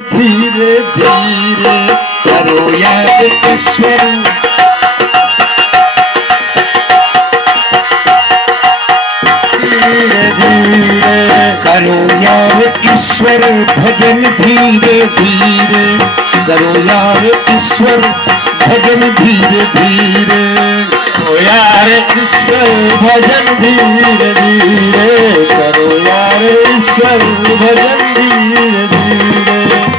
धीरे धीरे करो याद ईश्वर, धीरे धीरे करो याद ईश्वर भजन, धीरे धीरे करो याद ईश्वर भजन, धीरे धीरे करो यार ईश्वर भजन, धीरे धीरे करो यार ईश्वर भजन, धीरे धीरे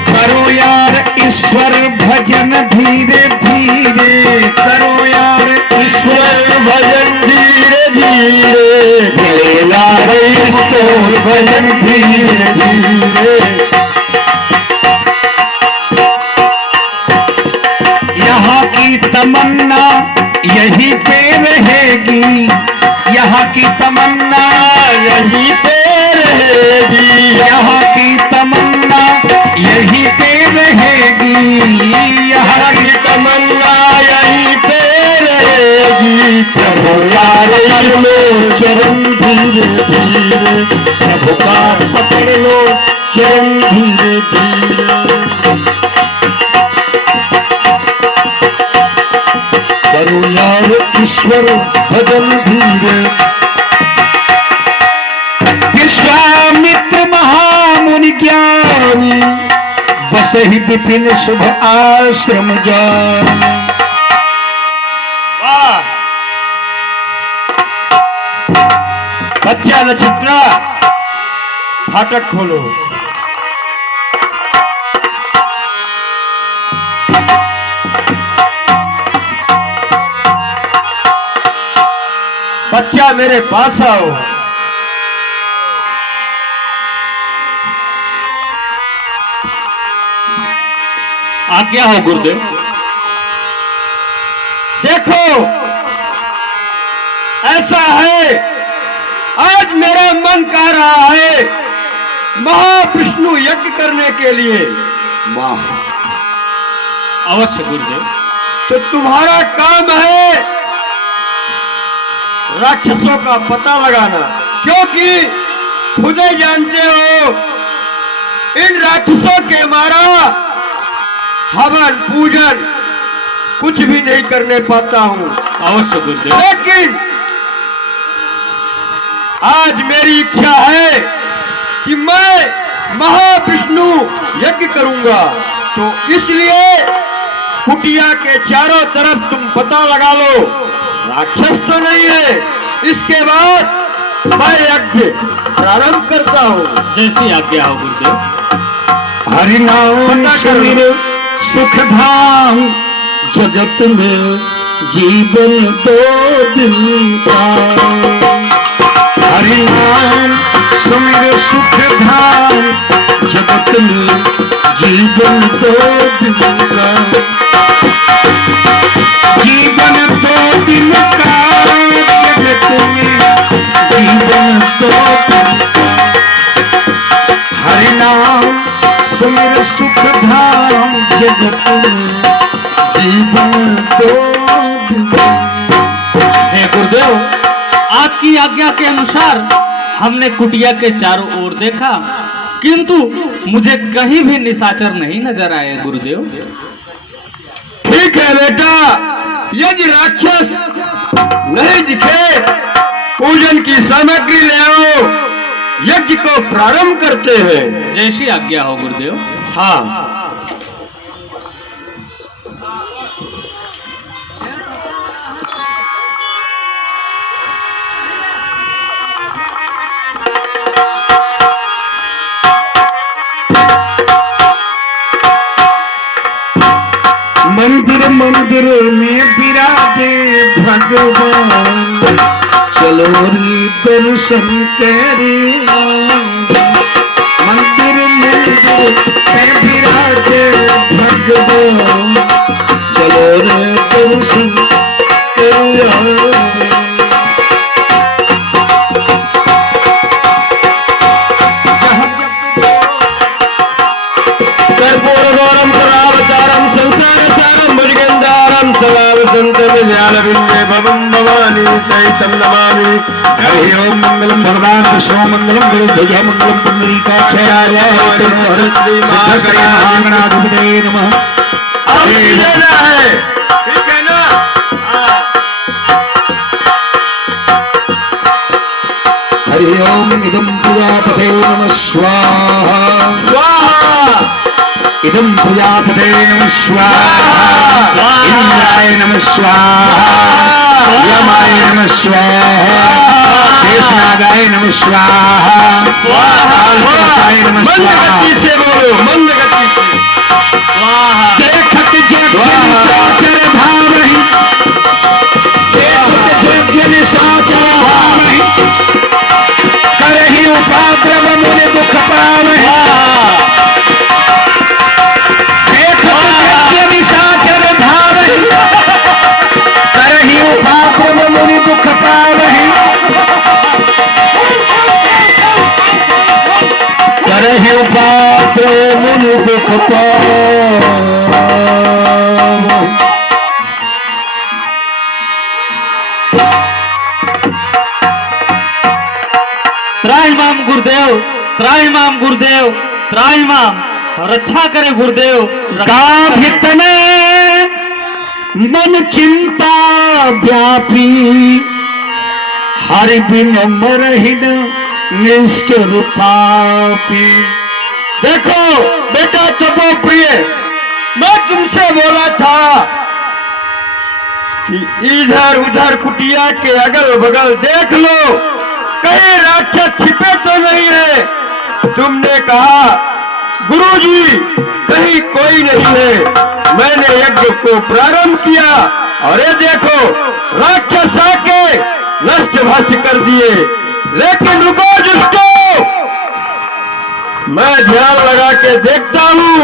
करो यार ईश्वर भजन, धीरे धीरे करो यार ईश्वर भजन, धीरे धीरे खेला ईश्वर भजन, धीरे धीरे। यहाँ की तमन्ना यहीं पे रहेगी, यहाँ की तमन्ना यहीं पे रहेगी, यहाँ की तमन्ना यहीं पे रहेगी, यहाँ की तमन्ना यहीं पे रहेगी। प्रभु यार लो चरण धीरे धीरे, प्रभु का पकड़ लो चरण धीरे धीरे, करो यार ईश्वर भजन, धीरे। विश्वामित्र महामुनि ज्ञानी बस ही विपिन शुभ आश्रम जान। बच्चा नक्षत्रा फाटक खोलो। बच्चा मेरे पास आओ। आज्ञा हो गुरुदेव। देखो ऐसा है, आज मेरा मन कह रहा है महाविष्णु यज्ञ करने के लिए। वाह, अवश्य गुरुदेव। तो तुम्हारा काम है राक्षसों का पता लगाना, क्योंकि खुद ही जानते हो इन राक्षसों के मारा हवन पूजन कुछ भी नहीं करने पाता हूं। अवश्य गुरुदेव। लेकिन आज मेरी इच्छा है कि मैं महाविष्णु यज्ञ करूंगा, तो इसलिए कुटिया के चारों तरफ तुम पता लगा लो, राक्षस तो नहीं है। इसके बाद मैं यज्ञ प्रारंभ करता हूं। जैसी आज्ञा हो गुरुदेव। हरि नाम सुमिर सुख धाम, जगत में जीवन दो दिन का। हरि नाम सुमिर सुख धाम, जगत में जीवन दो दिन का, जीवन दो दिन का, जगत में जीवन दो दिन का। हरि नाम सुमिर सुख धाम, जगत में जीवन दो दिन। हे गुरुदेव, आपकी आज्ञा के अनुसार हमने कुटिया के चारों ओर देखा, किंतु मुझे कहीं भी निशाचर नहीं नजर आए गुरुदेव। ठीक है बेटा, यदि राक्षस नहीं दिखे, पूजन की सामग्री ले आओ, यज्ञ को प्रारंभ करते हैं। जैसी आज्ञा हो गुरुदेव। हाँ, मंदिर मंदिर में विराजे भगवान, चलो रे दर्शन करे। मंदिर मंदिर में विराजे भगवान, चलो रे दर्शन करे। भवानी सहितं नमामि। हरि ओम मंगलम भगवान विष्णु मंगलम गुरुध्वज मंगलम पुंडरीकाक्षाय श्री इदं प्रजापते नमः स्वाहा, इंद्राय नमः स्वाहा, यमाय नमः स्वाहा, शेषनागाय नमः स्वाहा, कालकटाय नमः मंद स्वाहा। गति से बोलो, मंद गति से। देखत यज्ञ निशाचर धामहि, देखत यज्ञ निशाचर धामहि, करहि उपाद्रव मुनि दुख पावहि। देखत यज्ञ निशाचर धामहि, करहि उपाद्रव मुनि दुख पावहि। करहि उपाद्रव मुनि दुख पावहि। त्राहिमाम गुरुदेव, त्राहिमाम गुरुदेव, त्राहिमाम। रक्षा करे गुरुदेव। गाभित में मन चिंता व्यापी, हरि बिन मरहिन निष्ठुर पापी। देखो बेटा तपो प्रिय, मैं तुमसे बोला था कि इधर उधर कुटिया के अगल बगल देख लो, कहीं राक्षस छिपे तो नहीं है। तुमने कहा गुरुजी कहीं कोई नहीं है। मैंने यज्ञ को प्रारंभ किया और ये देखो राक्षस आके नष्ट भ्रष्ट कर दिए। लेकिन रुको दुष्टो, मैं ध्यान लगा के देखता हूँ।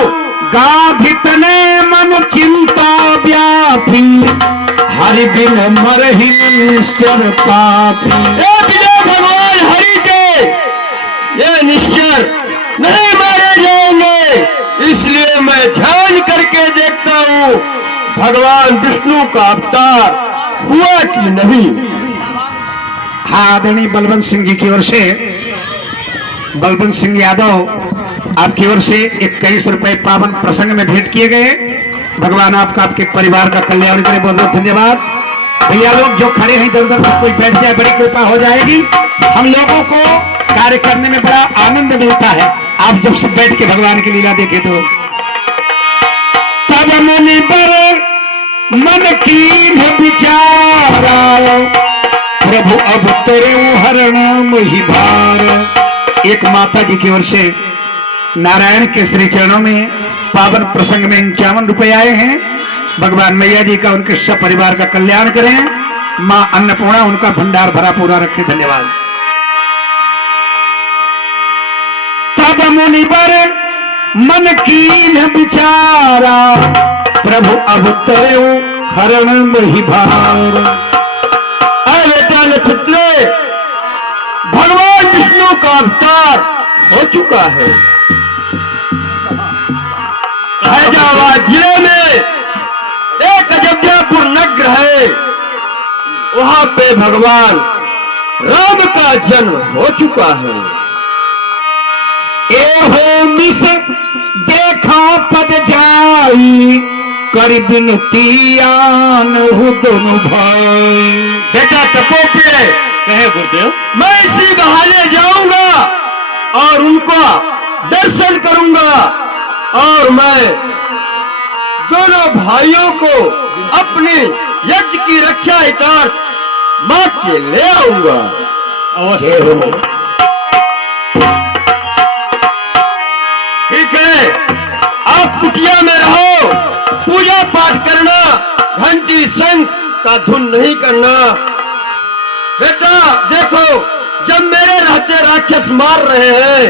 गाभित ने मन चिंता व्यापी, हरि बिन मरहिन निष्ठुर पापी। ये विजय भगवान हरि के ये निश्चर नहीं मारे जाएंगे, इसलिए मैं ध्यान करके देखता हूँ भगवान विष्णु का अवतार हुआ कि नहीं। आदरणीय बलवंत सिंह जी की ओर से, बलवंत सिंह यादव आपकी ओर से 21 रुपए पावन प्रसंग में भेंट किए गए। भगवान आपका, आपके परिवार का कल्याण करे। बहुत बहुत धन्यवाद। भैया लोग जो खड़े हैं इधर उधर सब कोई बैठ जाए, बड़ी कृपा हो जाएगी। हम लोगों को कार्य करने में बड़ा आनंद मिलता है आप जब सब बैठ के भगवान की लीला देखे तो। तब मुनि पर मन की विचारा, प्रभु अब तेरे हरण मही भार। एक माता जी की ओर से नारायण के श्री चरणों में पावन प्रसंग में 51 रुपए आए हैं। भगवान मैया जी का, उनके सब परिवार का कल्याण करें। मां अन्नपूर्णा उनका भंडार भरा पूरा रखे। धन्यवाद। तब मुनि बर मन कीन विचारा, प्रभु अब तेरे हरण मही भार। बेटा नक्षत्र, भगवान विष्णु का अवतार हो चुका है। फैजाबाद जिले में एक अयोध्यापुर नगर है, वहां पे भगवान राम का जन्म हो चुका है। एहो मिस देखा पद जाई, कर बिनती आन हो दोनों भाई। बेटा तपोप्रिय, कहे गुरुदेव। मैं इसी बहाने जाऊंगा और उनको दर्शन करूंगा और मैं दोनों भाइयों को अपने यज्ञ की रक्षा हितार्थ मां के ले आऊंगा। अवश्य। ठीक है, आप कुटिया में रहो, पूजा पाठ करना, घंटी शंख का धुन नहीं करना। बेटा देखो, जब मेरे रहते राक्षस मार रहे हैं,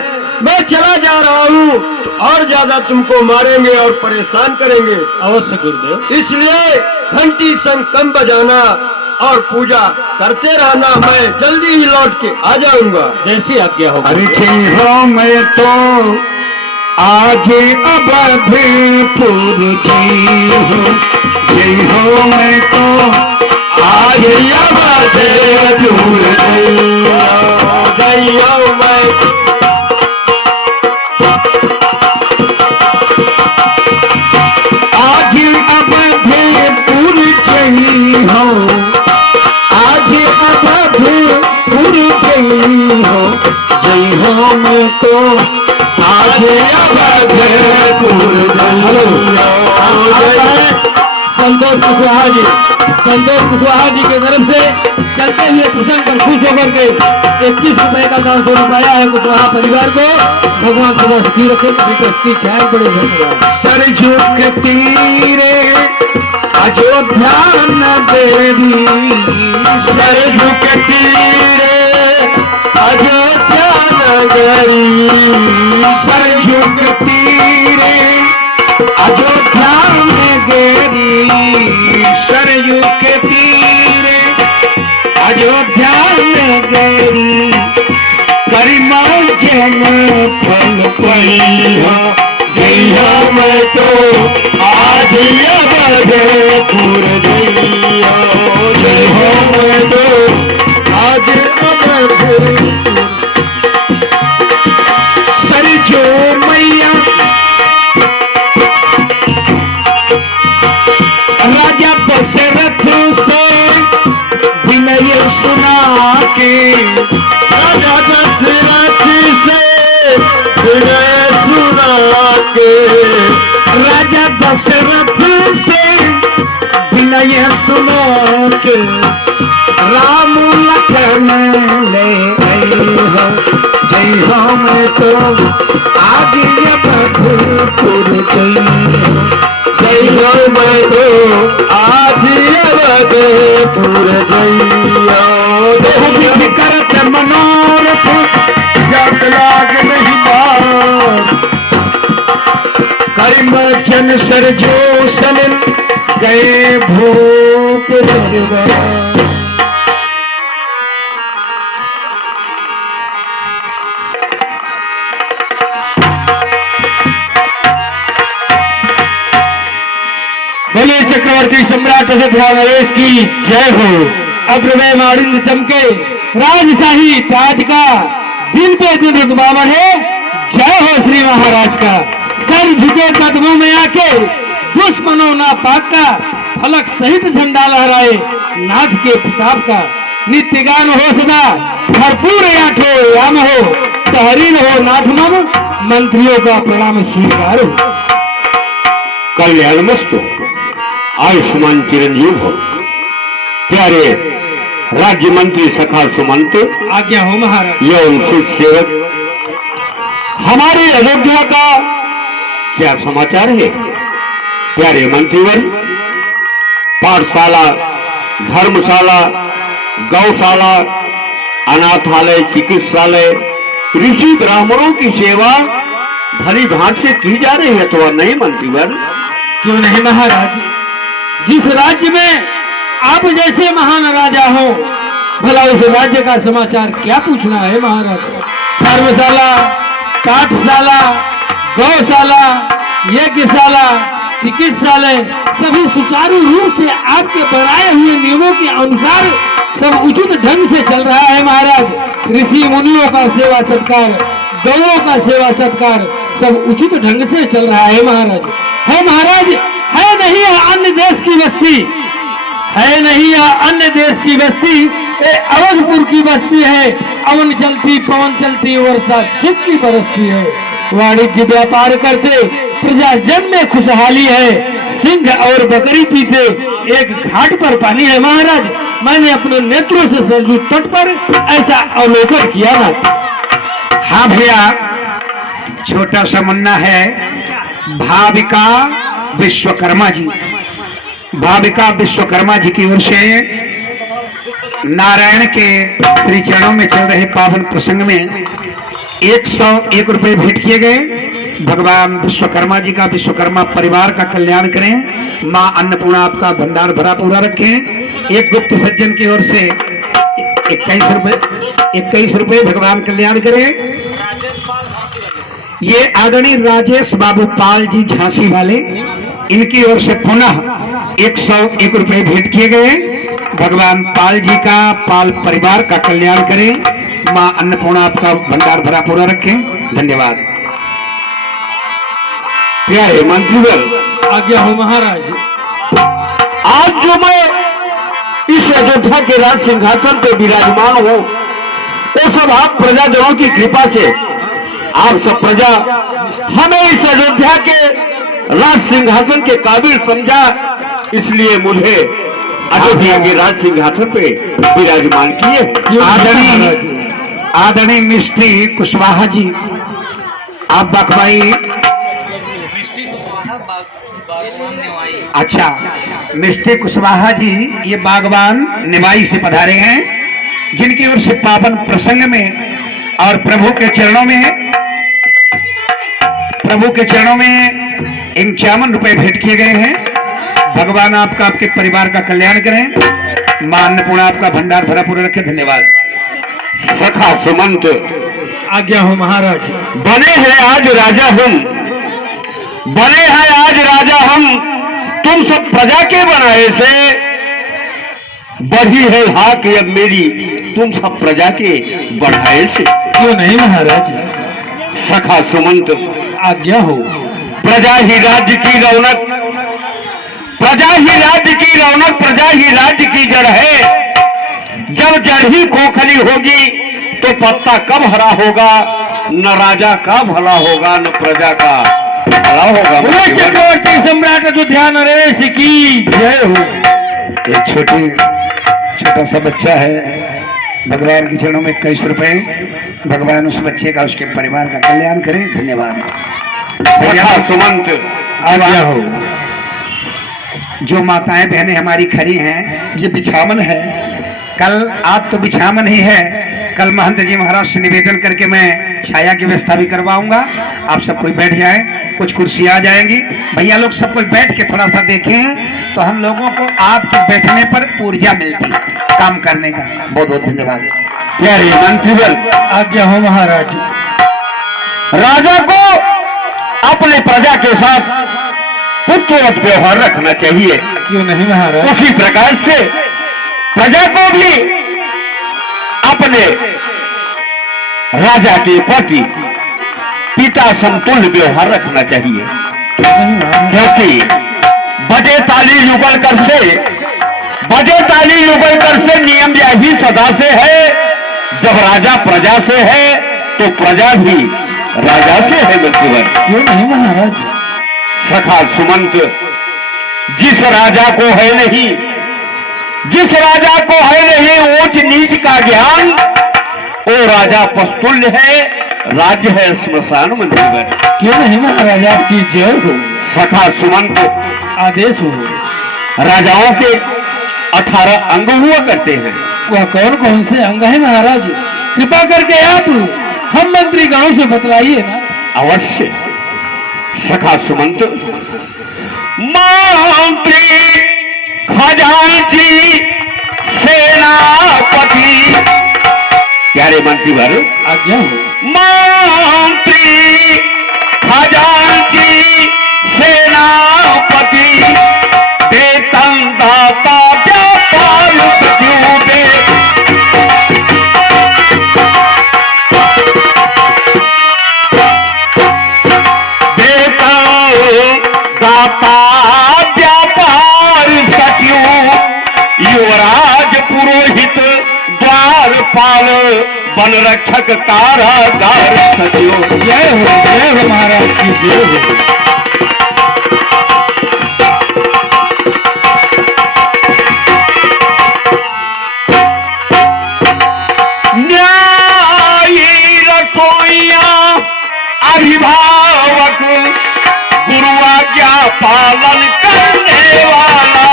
मैं चला जा रहा हूँ तो और ज्यादा तुमको मारेंगे और परेशान करेंगे। अवश्य गुरुदेव। इसलिए घंटी शंख कम बजाना और पूजा करते रहना। मैं जल्दी ही लौट के आ जाऊंगा। जैसी आज्ञा हो। अरे जय हो मैं तो आज अवधपुर जी हूँ, जय हो मैं तो आज अवधपुर गैया मैं आज अवधपुर जई हो, आज अवधपुर जई हो, जय हो मैं तो आज अवधपुर संतोष कुशवाहा जी के तरफ से चलते हुए प्रसंग पर खुश होकर के 21 रुपए का दान स्वरूप आया है कुशवाहा परिवार को। भगवान सदा सुखी रखे, कभी कसकी छाया बड़े धन्यवाद। सरजू के तीरे अयोध्या नगरी, सरजू के तीरे अयोध्या नगरी, सरजू के तीरे अयोध्या नगरी, सरजू के तीरे अयोध्या नगरी, करिमा जन फल पैहा जैया मैं तो आज अवधपुर जैया, जय हो मैं तो आज अवधपुर। सरजू मैया राजा दशरथ से विनय सुना के, राजा दशरथ से विनय सुना के, राजा दशरथ से विनय सुना के, राम लखन ले आई हो जय हो मैं तो आज अवधपुर जय हो मैं तो आज अवधपुर जैया। विधि करत मनोरथ जब लाग नहीं बार, करिम जन सरजो सलिल गए भूप दरबार। बोले चक्रवर्ती सम्राट अयोध्या नरेश की जय हो। अप्रमेय मारिंद चमके राजशाही ताज का, दिन पे दिन रुतबा बढ़े, जय हो श्री महाराज का। सर झुके कदमों में आके दुश्मनों ना पाक का, फलक सहित झंडा लहराए नाथ के प्रताप का। नित्य गान हो सदा भरपूर आठो राम हो, तहरीर हो नाथ मम मंत्रियों का प्रणाम स्वीकार हो। कल्याण मस्तु, आयुष्मान चिरंजीव हो। प्यारे राज्य मंत्री सखा सुमंत, आज्ञा हो महाराज। यौन सुख सेवक, हमारे अयोध्या का क्या समाचार है? प्यारे मंत्रीवर, पाठशाला, धर्मशाला, गौशाला, अनाथालय, चिकित्सालय, ऋषि ब्राह्मणों की सेवा भली भांति से की जा रही है तो नहीं मंत्रीवर? क्यों नहीं महाराज, जिस राज्य में आप जैसे महान राजा हो, भला उस राज्य का समाचार क्या पूछना है महाराज। धर्मशाला, पाठशाला, गौशाला, यज्ञशाला, चिकित्सालय सभी सुचारू रूप से आपके बनाए हुए नियमों के अनुसार सब उचित ढंग से चल रहा है महाराज। ऋषि मुनियों का सेवा सत्कार, गौों का सेवा सत्कार सब उचित ढंग से चल रहा है महाराज। है महाराज, है नहीं यह अन्य देश की बस्ती, है नहीं यह अन्य देश की बस्ती, ये अवधपुर की बस्ती है। अवन चलती पवन चलती वर्षा सुख की बरसती है। वाणिज्य व्यापार करते प्रजाजन में खुशहाली है। सिंह और बकरी पीते एक घाट पर पानी है महाराज। मैंने अपने नेत्रों से सरजू तट पर ऐसा अवलोकन किया ना। हाँ भैया, छोटा सा मुन्ना है। भाविका विश्वकर्मा जी, भाविका विश्वकर्मा जी की ओर से नारायण के श्री चरणों में चल रहे पावन प्रसंग में 101 रुपए भेंट किए गए। भगवान विश्वकर्मा जी का, विश्वकर्मा परिवार का कल्याण करें। मां अन्नपूर्णा आपका भंडार भरा पूरा रखें। एक गुप्त सज्जन की ओर से 21 रुपए भगवान कल्याण करें। ये आदरणीय राजेश बाबू पाल जी झांसी वाले, इनकी ओर से पुनः 101 रुपए भेंट किए गए। भगवान पाल जी का, पाल परिवार का कल्याण करें। मां अन्नपूर्णा आपका भंडार भरा पूरा रखें। धन्यवाद। प्यारे मंत्रीवर, आज्ञा हो महाराज। आज जो मैं इस अयोध्या के राज सिंहासन पर विराजमान हूं, वो सब आप प्रजाजनों की कृपा से, आप सब प्रजा हमें इस अयोध्या के राज सिंहासन के काबिल समझा इसलिए मुझे अयोध्या के राज सिंहासन पे विराजमान किए। आदरणीय मिस्टी कुशवाहा जी, आप बखवाई। अच्छा, मिस्टी कुशवाहा जी ये बागवान निवाई से पधारे हैं, जिनकी ओर से पावन प्रसंग में और प्रभु के चरणों में 51 रुपए भेंट किए गए हैं। भगवान आपका, आपके परिवार का कल्याण करें। मां अन्नपूर्णा आपका भंडार भरा पूरा रखे। धन्यवाद। सखा सुमंत, आज्ञा हो महाराज। बने हैं आज राजा हम, बने हैं आज राजा हम, तुम सब प्रजा के बनाए से बढ़ी है हाक अब मेरी, तुम सब प्रजा के बढ़ाए से। क्यों नहीं महाराज। सखा सुमंत, आज्ञा हो। प्रजा ही राज्य की रौनक, प्रजा ही राज्य की रौनक, प्रजा ही राज्य की जड़ है। जब जड़ ही खोखली होगी तो पत्ता कब हरा होगा, न राजा का भला होगा न प्रजा का भला होगा। चक्रवर्ती सम्राट अयोध्या नरेश की जय हो। एक छोटा सा बच्चा है, भगवान के चरणों में 21 रुपए। भगवान उस बच्चे का, उसके परिवार का कल्याण करे। धन्यवाद। सुमंत, आज्ञा हो। जो माताएं बहनें हमारी खड़ी हैं, ये बिछावन है। कल आज तो बिछावन ही है, कल महंत जी महाराज से निवेदन करके मैं छाया की व्यवस्था भी करवाऊंगा। आप सब कोई बैठ जाएं, कुछ कुर्सियां आ जाएंगी। भैया लोग सब कोई बैठ के थोड़ा सा देखें तो हम लोगों को आपके बैठने पर ऊर्जा मिलती काम करने का। बहुत बहुत धन्यवाद। प्यारे मंत्रीगण, आज्ञा हो महाराज। राजा को अपने प्रजा के साथ पुत्रवत व्यवहार रखना चाहिए। क्यों नहीं महाराज। उसी प्रकार से प्रजा को भी अपने राजा के प्रति पिता समतुल्य व्यवहार रखना चाहिए, क्योंकि बजे ताली युगल कर से नियम यही सदा से है। जब राजा प्रजा से है तो प्रजा भी राजा से है। मित्रगण, क्यों नहीं महाराज। सखा सुमंत, जिस राजा को है नहीं ऊंच नीच का ज्ञान, वो राजा पस्तुल्य है, राज्य है श्मशान। मंत्रीगण, क्यों नहीं महाराज, आपकी जय हो। सखा सुमंत, आदेश हो। राजाओं के 18 अंग हुआ करते हैं। वह कौन कौन से अंग है महाराज, कृपा करके आप हम मंत्री गांव से बतलाइए ना। अवश्य। सखा सुमंत, मंत्री खजांची सेनापति, प्यारे मंत्री वालों, आज्ञा हो। मंत्री खजांची सेनापति, वेतन दाता व्यापार सचिव दे, दाता व्यापार सचिव, युवराज पुरोहित द्वारपाल, वन रक्षक कारागार सचिव। जय हो महाराज की जय हो। न्यायी रसोइया अभिभावक, गुरु आज्ञा पालन करने वाला,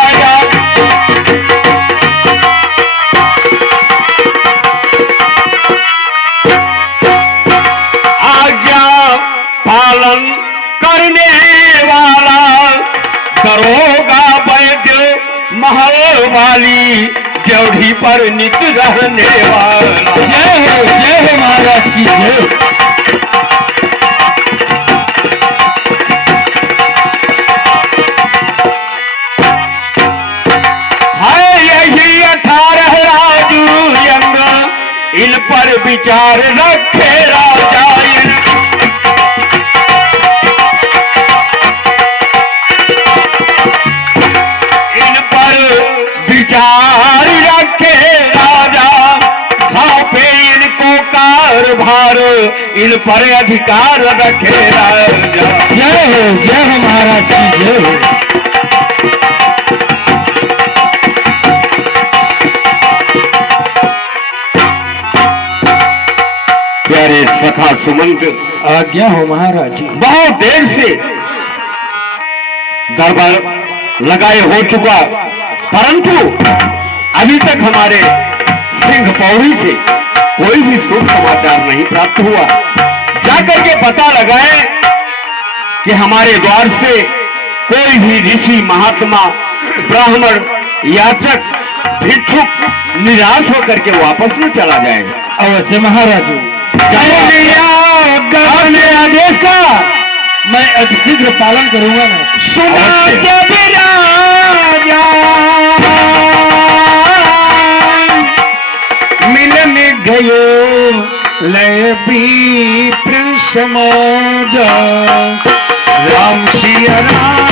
आज्ञा पालन करने वाला, दरोगा वैद्य महल वाली, ड्योढ़ी पर नित रहने वाला। जय हो महाराज की जय हो। यही 18 राजू यंग, इन पर विचार रखे राजा। इन पर विचार रखे राजा, सौंपे इनको कारभार, इन पर अधिकार रखे राजा। जय हो महाराज की जय हो। सखा सुमंत, आज्ञा हो महाराज जी। बहुत देर से दरबार लगाए हो चुका, परंतु अभी तक हमारे सिंह पौड़ी से कोई भी शुभ समाचार नहीं प्राप्त हुआ। जाकर के पता लगाए कि हमारे द्वार से कोई भी ऋषि, महात्मा, ब्राह्मण, याचक, भिक्षुक निराश होकर के वापस न चला जाए। अवश्य महाराज जी। आपने आदेश का मैं अतिशीघ्र पालन करूंगा ना। सुना जब राजा मिलन गयो लय विप्र समाज। राम सिया राम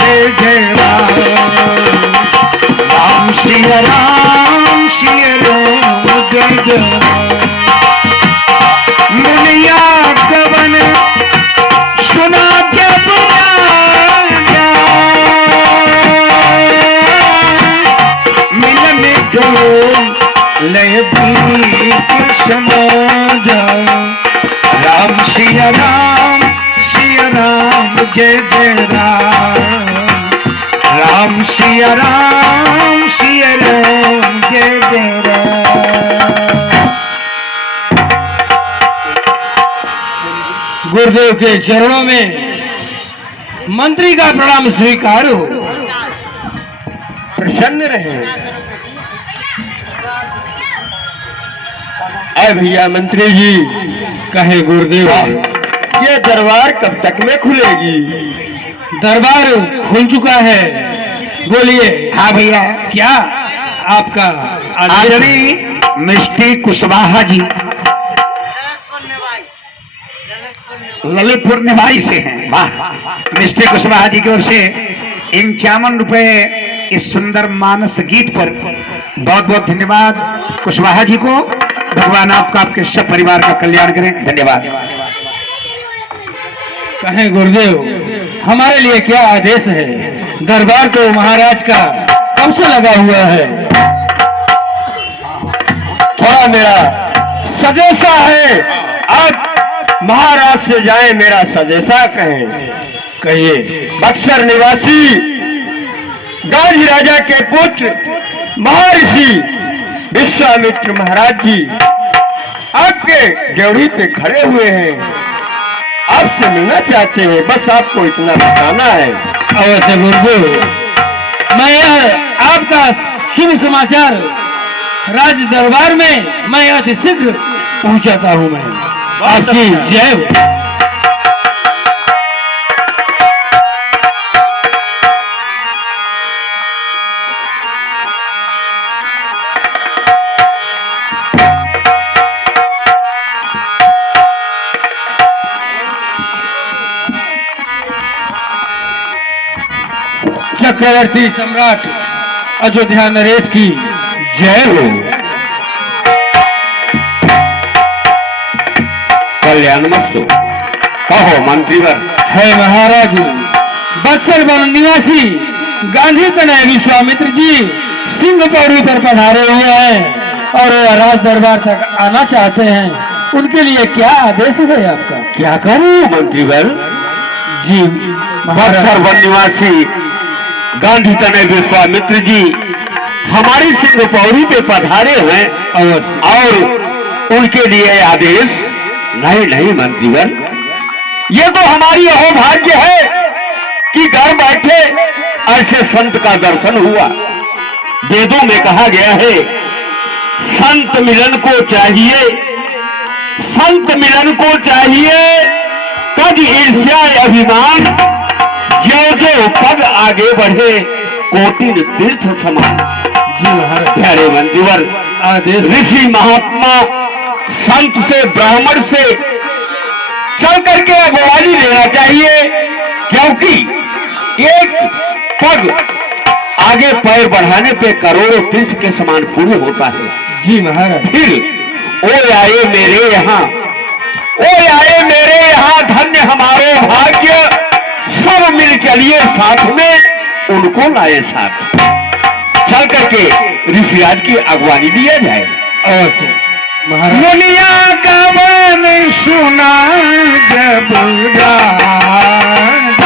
जय जय राम। राम सिया राम जय जय राम। मुनिया कवन सुना जब राजा मिलन गयो लय विप्र समाज। राम सिया राम जय जय राम। राम सिया राम जय जय राम। गुरुदेव के चरणों में मंत्री का प्रणाम स्वीकार हो। प्रसन्न रहे। अरे भैया मंत्री जी, कहे गुरुदेव। ये दरबार कब तक में खुलेगी? दरबार खुल चुका है, बोलिए। हाँ भैया, क्या आपका आदरणीय मिस्टी कुशवाहा जी ललितपुर निवाई से हैं। वाह, मिस्टी कुशवाहा जी की ओर से 51 रुपए इस सुंदर मानस गीत पर बहुत बहुत धन्यवाद कुशवाहा जी को। भगवान आपका, आपके सब परिवार का कल्याण करें। धन्यवाद। कहें गुरुदेव, हमारे लिए क्या आदेश है? दरबार तो महाराज का कब से लगा हुआ है। थोड़ा मेरा सजेसा है, अब महाराज से जाए मेरा सजेसा कहें। कहिए। बक्सर निवासी गांधी राजा के पुत्र महर्षि विश्वामित्र महाराज जी आपके ड्योढ़ी पे खड़े हुए हैं, आपसे मिलना चाहते हैं। बस आपको इतना बताना है। अवश्य गुरुदेव, मैं आपका शुभ समाचार राज दरबार में मैं अति शीघ्र पहुंचाता हूं। मैं आपकी जय हो। चक्रवर्ती सम्राट अयोध्या नरेश की जय हो। कल्याण मस्तु। कहो मंत्रीवर। है महाराज, बक्सर वन निवासी गांधी तनय विश्वामित्र जी सिंह पौड़ी पर पधारे हुए हैं और राज दरबार तक आना चाहते हैं। उनके लिए क्या आदेश है आपका? क्या करूं मंत्रीवर? जी बक्सर वन निवासी गांधी तनय विश्वामित्र जी हमारी सिंह पौड़ी पे पधारे हैं अवश्य। और उनके लिए आदेश? नहीं नहीं मंत्रीवर, ये तो हमारी अहोभाग्य है कि घर बैठे ऐसे संत का दर्शन हुआ। वेदों में कहा गया है, संत मिलन को चाहिए, संत मिलन को चाहिए, तज ईर्ष्या अभिमान, जो जो पद आगे बढ़े कोटिन तीर्थ समान। जी महाराज। प्यारे मंत्रीवर, आदेश। ऋषि महात्मा संत से, ब्राह्मण से चल करके अगुवानी लेना चाहिए, क्योंकि एक पग आगे पैर बढ़ाने पे करोड़ों तीर्थ के समान पुण्य होता है। जी महाराज। फिर ओ आए मेरे यहाँ, ओ आए मेरे यहाँ, धन्य हमारे भाग्य, सब मिल चलिए साथ में, उनको लाए साथ, चल करके ऋषिराज की अगवानी दिया जाए। अवश्य। मुनिया का मन सुना जब राज,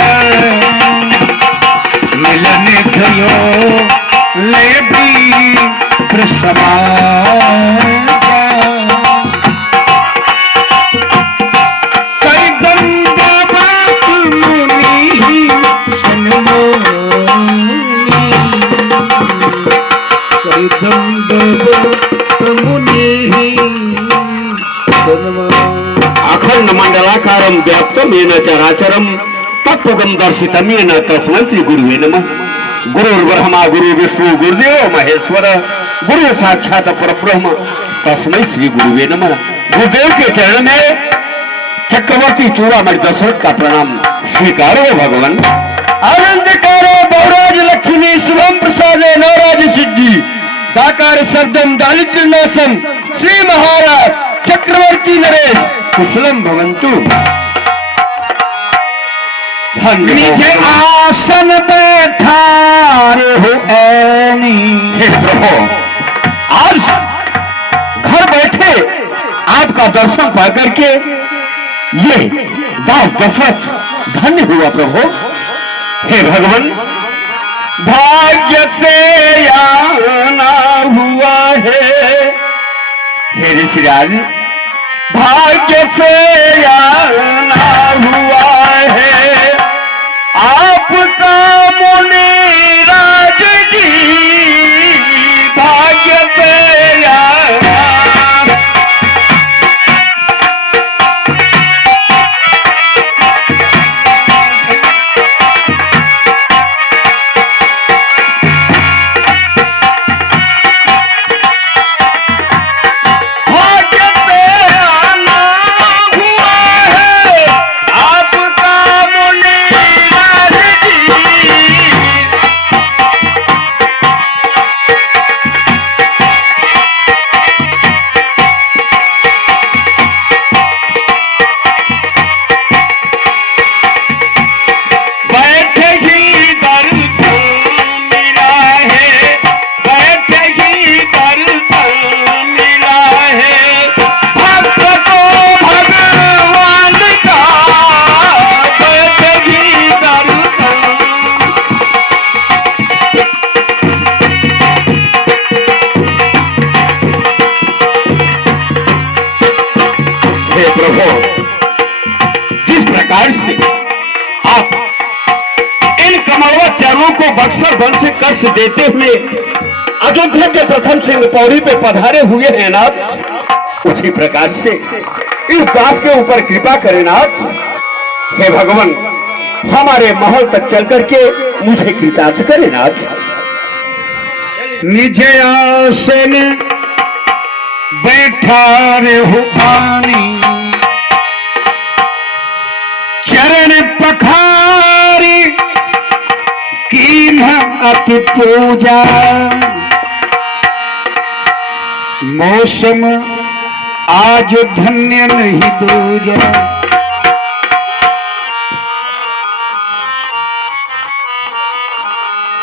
मिलन थयो लेबी प्रसमाज, कई दंड बात मुनि सन्मोनी, कई दंड बात मुनि अखंड मंडलाकारं व्याप्तं येन चराचरं तत्पदं दर्शितं येन तस्मै श्री गुरुवे नमः। गुरुर्ब्रह्मा गुरु विष्णु गुरुदेव महेश्वर, गुरु साक्षात परब्रह्म तस्मै श्री गुरुवे नमः। गुरुदेव के चरण में चक्रवर्ती चूड़ामणि दशरथ का प्रणाम स्वीकारो भगवान। आनंद कारो बहुराज लक्ष्मी शुभम प्रसाद नवराज सिद्धि दाकार शब्दम दारिद्र्य नाशम श्री महाराज चक्रवर्ती नरेश कुशलम भवंतु। निज आसन बैठारे हो ऐनी, हे प्रभु, आज घर बैठे आपका दर्शन पा करके ये दास दशरथ धन्य हुआ प्रभु। हे भगवान, भाग्य से आना हुआ है, हे ऋषिराज भाग्य से आना हुआ है आपका मुनिराज जी, भाग्य से आना। को बक्सर वन से कष्ट देते हुए अयोध्या के प्रथम सिंह पौड़ी पे पधारे हुए हैं नाथ, उसी प्रकार से इस दास के ऊपर कृपा करें नाथ। हे भगवान, हमारे महल तक चल करके मुझे कृतार्थ करें नाथ। निज आसन बैठारे हो पानी, चरण पखारी कीन्ह अति पूजा, मौसम आज धन्य नहीं दूजा।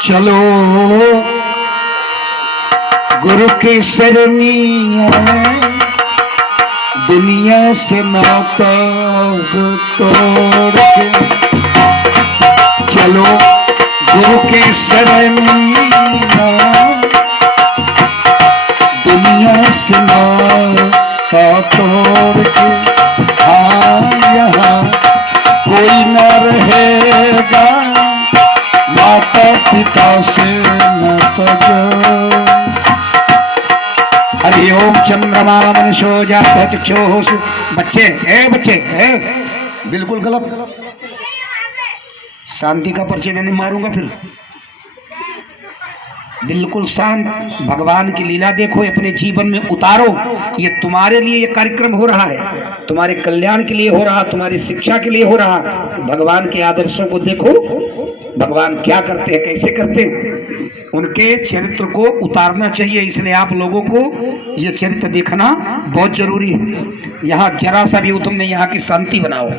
चलो गुरु के शरणिया, दुनिया से नाता तोड़ के, चलो गुरु के शरणिया, दुनिया से नाता तोड़ के। हाँ, यहाँ कोई न रहेगा माता पिता से नाता जोड़। हरि ओम चंद्रमा मनुष्यो जात चक्षुष। बच्चे बच्चे बिल्कुल गलत, शांति का परिचय देने मारूंगा फिर। बिल्कुल शांत, भगवान की लीला देखो, अपने जीवन में उतारो। ये तुम्हारे लिए ये कार्यक्रम हो रहा है, तुम्हारे कल्याण के लिए हो रहा, तुम्हारी शिक्षा के लिए हो रहा। भगवान के आदर्शों को देखो, भगवान क्या करते हैं, कैसे करते हैं, उनके चरित्र को उतारना चाहिए। इसलिए आप लोगों को ये चरित्र देखना बहुत जरूरी है। यहाँ जरा सा भी तुमने यहाँ की शांति बनाओ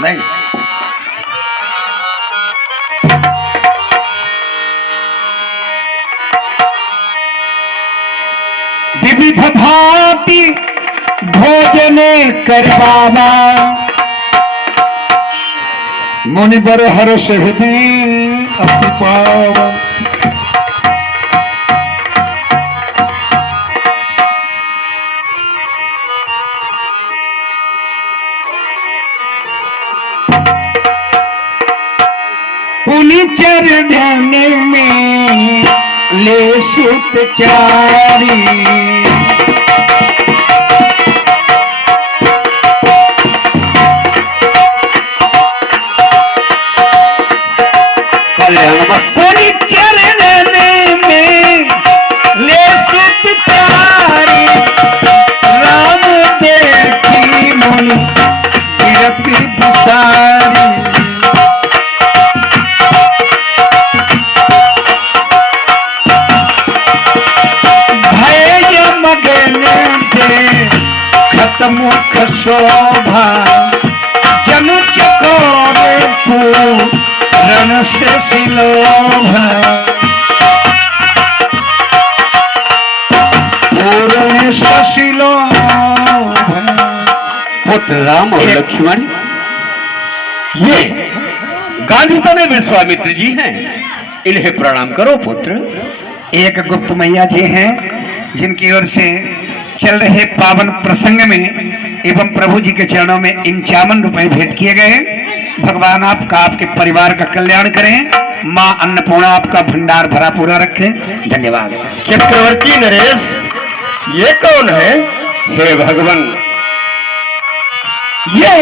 नहीं। विविध भांति भोजन कर बाबा मुनि बर हर्ष हृदय अति पावा। पुनि चरण में ले सुत चारी पुनि चरण में ले सुत चारी राम देखी मुनि गिरती बिसारी। मुख शोभा जनु चकोर पूरण से सिलोभा पूरण से सिलोभा। पुत्र राम और लक्ष्मण ये गांधी में विश्वामित्र जी हैं, इन्हें प्रणाम करो पुत्र। एक गुप्त मैया जी हैं जिनकी ओर से चल रहे पावन प्रसंग में एवं प्रभु जी के चरणों में 51 रुपए भेंट किए गए। भगवान आपका आपके परिवार का कल्याण करें, माँ अन्नपूर्णा आपका भंडार भरा पूरा रखे। धन्यवाद। चक्रवर्ती नरेश ये कौन है? हे भगवान, ये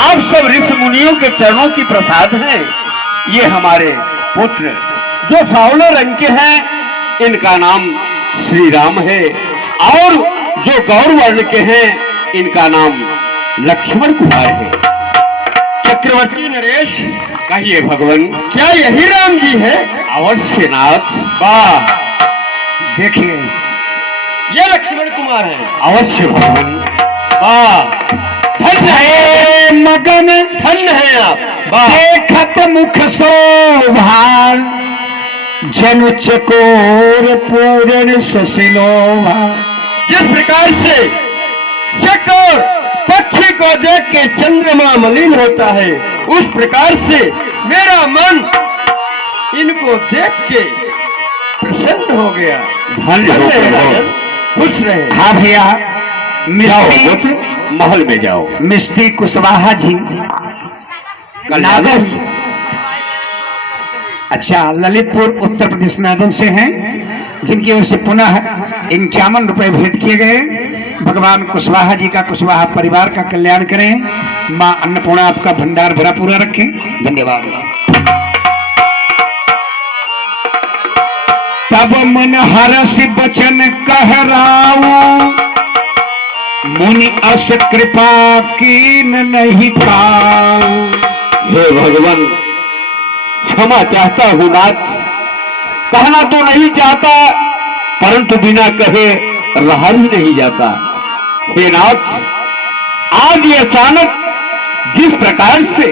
आप सब ऋषि मुनियों के चरणों की प्रसाद हैं। ये हमारे पुत्र जो सावले रंग के हैं, इनका नाम श्री राम है, और जो गौर वर्ण के हैं इनका नाम लक्ष्मण कुमार है। चक्रवर्ती नरेश कहिए भगवान, क्या यही राम जी है? अवश्य नाथ। वाह, देखिए ये लक्ष्मण कुमार है। अवश्य भगवान। वाह, धन्य है मगन धन्य है आप। वाह, देखत मुख शोभा जनु चकोर पूर्ण ससिलोभा। जिस प्रकार से चकोर पक्षी को देख के चंद्रमा मलिन होता है, उस प्रकार से मेरा मन इनको देख के प्रसन्न हो गया। धन्य रहे राजन, खुश रहे। हाँ भैया, मिस्टी महल में जाओ। मिस्टी कुशवाहा जी नादन, अच्छा ललितपुर उत्तर प्रदेश नादन से हैं, जिनकी ओर से पुनः 51 रुपए भेंट किए गए। भगवान कुशवाहा जी का कुशवाहा परिवार का कल्याण करें, माँ अन्नपूर्णा आपका भंडार भरा पूरा रखें। धन्यवाद। तब मन हरस बचन कहराऊ मुनि अस कृपा कीन नहीं पाऊ। हे भगवान, क्षमा चाहता हूँ नाथ, कहना तो नहीं चाहता परंतु बिना कहे रहा ही नहीं जाता। हे नाथ, आज ये अचानक जिस प्रकार से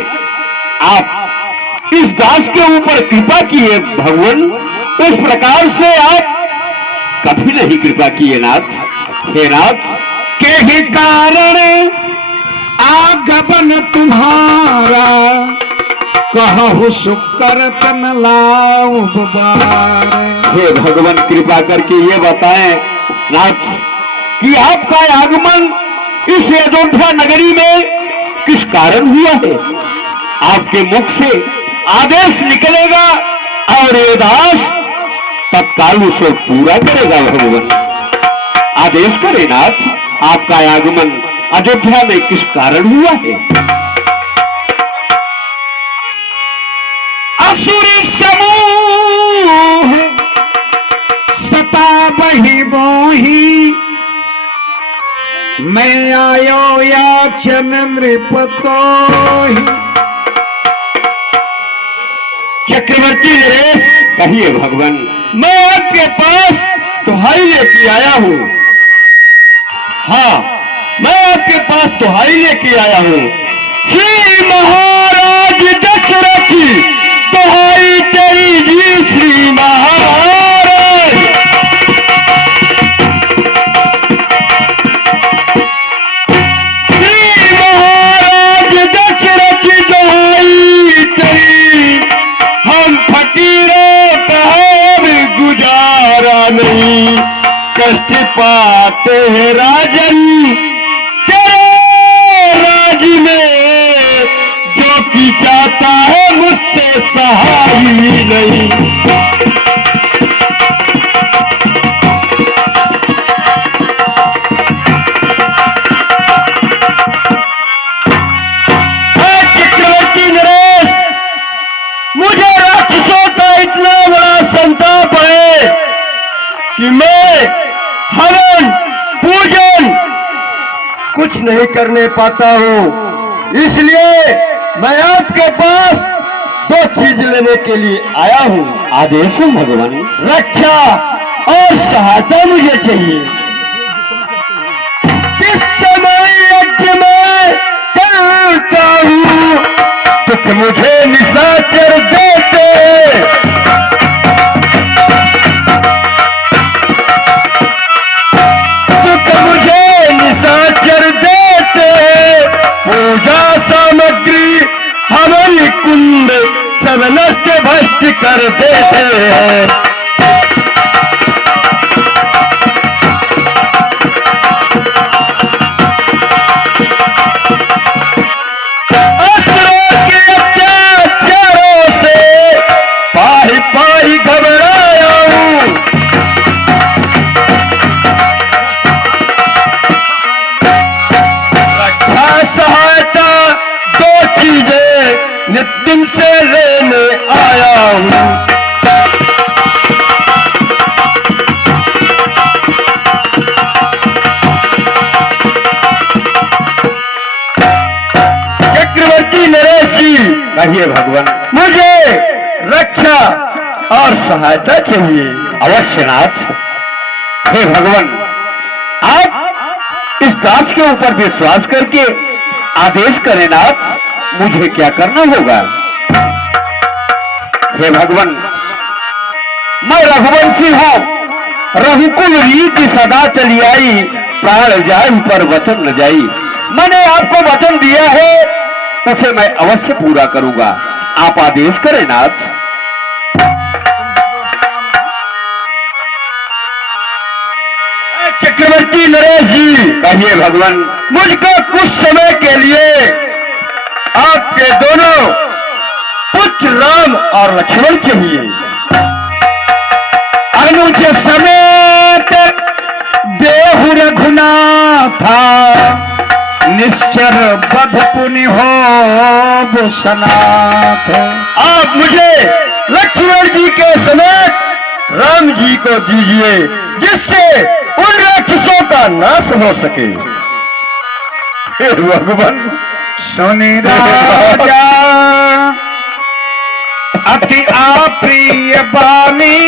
आप इस दास के ऊपर कृपा किए भगवान, उस प्रकार से आप कभी नहीं कृपा किए नाथ। हे नाथ, के ही कारण आगमन तुम्हारा कहु सुकरत न लाऊं बार। हे भगवान, कृपा करके ये बताएं नाथ कि आपका आगमन इस अयोध्या नगरी में किस कारण हुआ है? आपके मुख से आदेश निकलेगा और ये दास तत्काल उसे पूरा करेगा। भगवान आदेश करें नाथ, आपका आगमन अयोध्या में किस कारण हुआ है? असुरी समूह सता बही मोही मैं आयो याचन नृपतोहि। चक्रवर्ती नरेश कहिए भगवान, मैं आपके पास दुहाई लेके आया हूँ। हाँ, मैं आपके पास दुहाई लेके आया हूँ। श्री महाराज दशरथ दुहाई तेरी जी श्री महाराज। कि जाता है मुझसे सहा ही नहीं। चक्रवर्ती नरेश, मुझे राक्षसों का इतना बड़ा संताप है कि मैं हवन पूजन कुछ नहीं करने पाता हूं। इसलिए मैं आपके पास दो चीज लेने के लिए आया हूं। आदेश हो भगवान। रक्षा और सहायता मुझे चाहिए। किस समय यज्ञ में करता हूं तुम मुझे निशाचर देते, तुम मुझे निशाचर देते, पूजा सामग्री हवन कुंड सब नष्ट भ्रष्ट कर देते हैं। घबराया हूं, रक्षा सहायता दो चीजें नित्य से लेने आया हूं। चक्रवर्ती नरेश जी, कहिए भगवान। मुझे रक्षा और सहायता चाहिए। अवश्य नाथ। हे भगवान, आप इस दास के ऊपर विश्वास करके आदेश करें नाथ, मुझे क्या करना होगा। हे भगवान, मैं रघुवंशी हूं, रघुकुल रीति सदा चली आई, प्राण जाए पर वचन न जाई। मैंने आपको वचन दिया है, उसे मैं अवश्य पूरा करूंगा। आप आदेश करें नाथ। चक्रवर्ती नरेश जी, कहिए भगवान। मुझको कुछ समय के लिए आपके दोनों पुत्र राम और लक्ष्मण चाहिए। अनुज समेत देहु रघुनाथा, निश्चर बध पुनि हो सनाथ। आप मुझे लक्ष्मण जी के समेत राम जी को दीजिए, जिससे उन राक्षसों का नाश हो सके। हे भगवान, सुनि राजा अति अप्रिय बानी,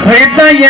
हृदय